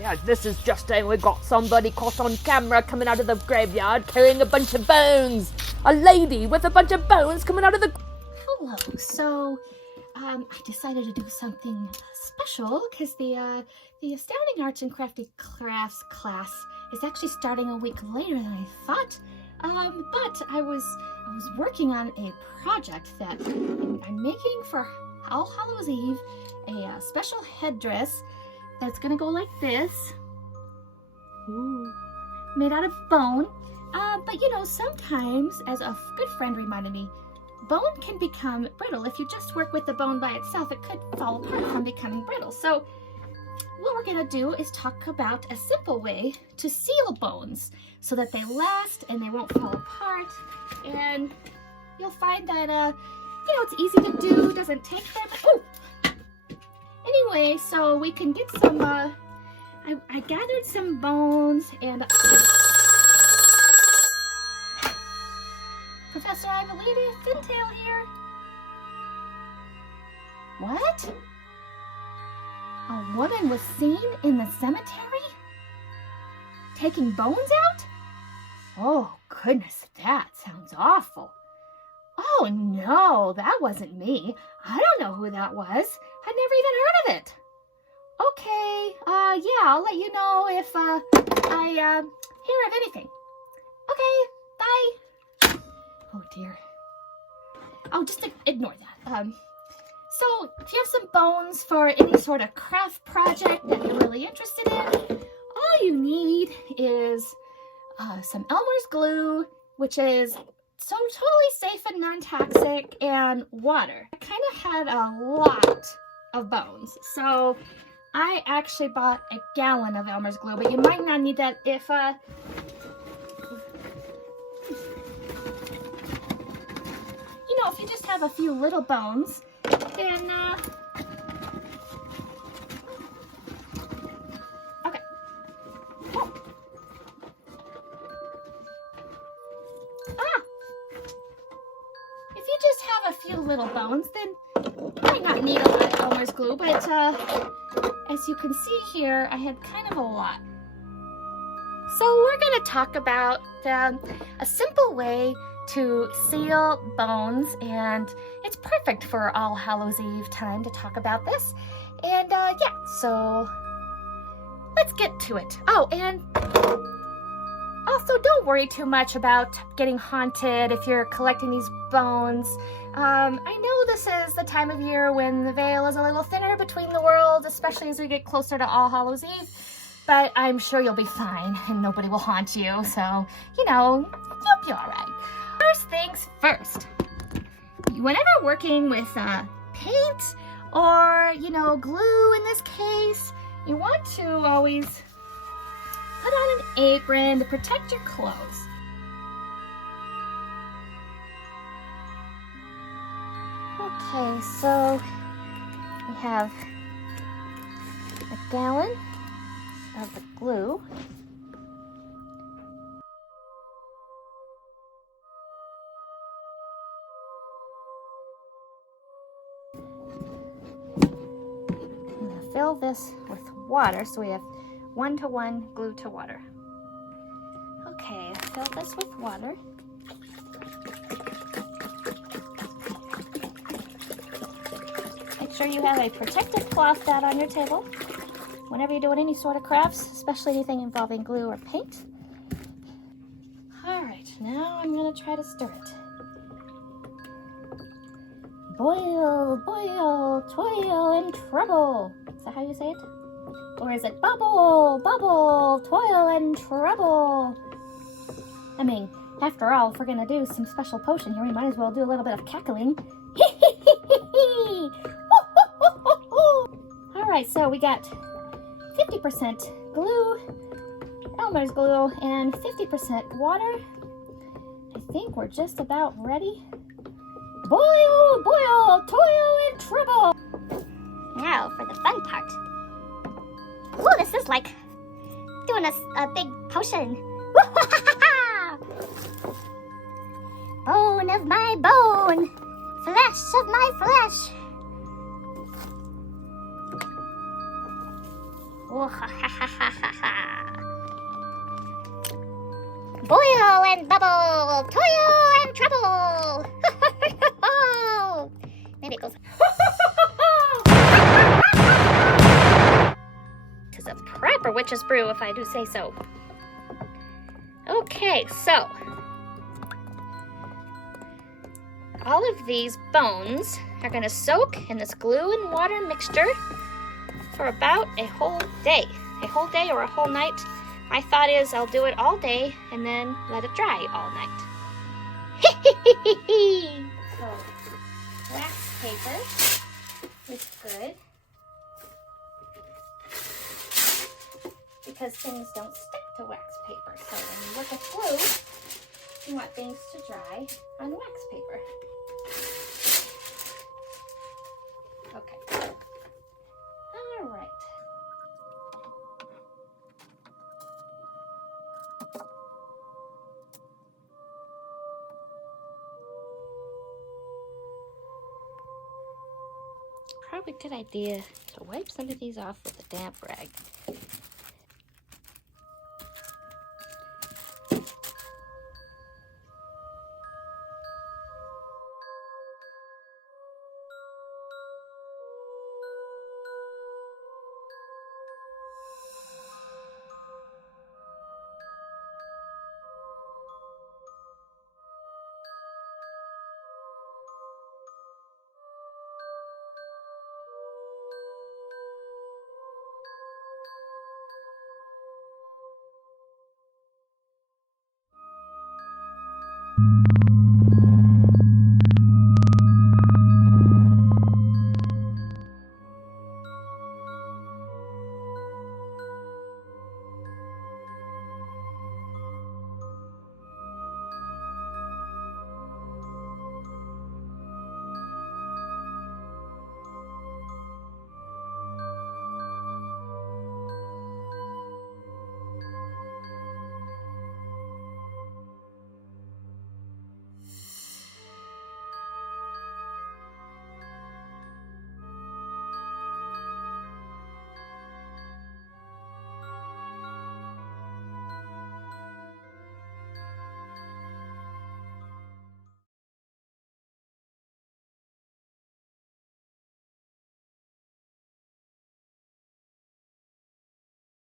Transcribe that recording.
Yeah, this is just in. We got somebody caught on camera coming out of the graveyard carrying a bunch of bones. A lady with a bunch of bones coming out of the... Hello. So, I decided to do something special because the Astounding Arts and Crafty Crafts class is actually starting a week later than I thought. But I was working on a project that I'm making for All Hallows Eve, a special headdress that's gonna go like this. Ooh. Made out of bone. But you know, sometimes, as a good friend reminded me, bone can become brittle. If you just work with the bone by itself, it could fall apart from becoming brittle. So what we're gonna do is talk about a simple way to seal bones so that they last and they won't fall apart. And you'll find that, you know, it's easy to do, doesn't take them. Oh! Anyway, so we can get some, I gathered some bones and... Professor, I have a Lady Fintail here. What? A woman was seen in the cemetery? Taking bones out? Oh, goodness, that sounds awful. Oh, no, that wasn't me. I don't know who that was. I'd never even heard of it. Okay, yeah, I'll let you know if, I, hear of anything. Okay, bye. Oh, dear. Oh, just ignore that. So, if you have some bones for any sort of craft project that you're really interested in, all you need is some Elmer's glue, which is so totally safe and non-toxic, and water. I kind of had a lot of bones, so I actually bought a gallon of Elmer's glue, but you might not need that if, you know, if you just have a few little bones, then, okay. Oh. If you just have a few little bones, then you might not need a lot of Elmer's glue, but, as you can see here, I had kind of a lot. So we're going to talk about a simple way to seal bones, and it's perfect for All Hallows Eve time to talk about this. And yeah, so let's get to it. Oh, and also don't worry too much about getting haunted if you're collecting these bones. I know this is the time of year when the veil is a little thinner between the worlds, especially as we get closer to All Hallows Eve, but I'm sure you'll be fine and nobody will haunt you, so, you know, you'll be all right. First things first, whenever working with paint or, you know, glue in this case, you want to always put on an apron to protect your clothes. Okay, so we have a gallon of the glue. Fill this with water, so we have 1-to-1 glue to water. Okay, fill this with water. Make sure you have a protective cloth out on your table whenever you're doing any sort of crafts, especially anything involving glue or paint. All right, now I'm gonna try to stir it. Boil, boil, toil and trouble. Is that how you say it? Or is it bubble, bubble, toil and trouble? I mean, after all, if we're gonna do some special potion here, we might as well do a little bit of cackling. Alright, so we got 50% glue, Elmer's glue, and 50% water. I think we're just about ready. Boil, boil, toil and trouble. Now for the fun part. Ooh, this is like doing a big potion. Bone of my bone, flesh of my flesh. Oh, ha, ha, ha, ha, ha, ha. Boil and bubble, toil and trouble. Then it goes. Tis a proper witch's brew, if I do say so. Okay, so all of these bones are going to soak in this glue and water mixture for about a whole day. A whole day or a whole night. My thought is I'll do it all day and then let it dry all night. So, wax paper is good because things don't stick to wax paper. So when you work with glue, you want things to dry on wax paper. Okay. All right. Probably a good idea to wipe some of these off with a damp rag.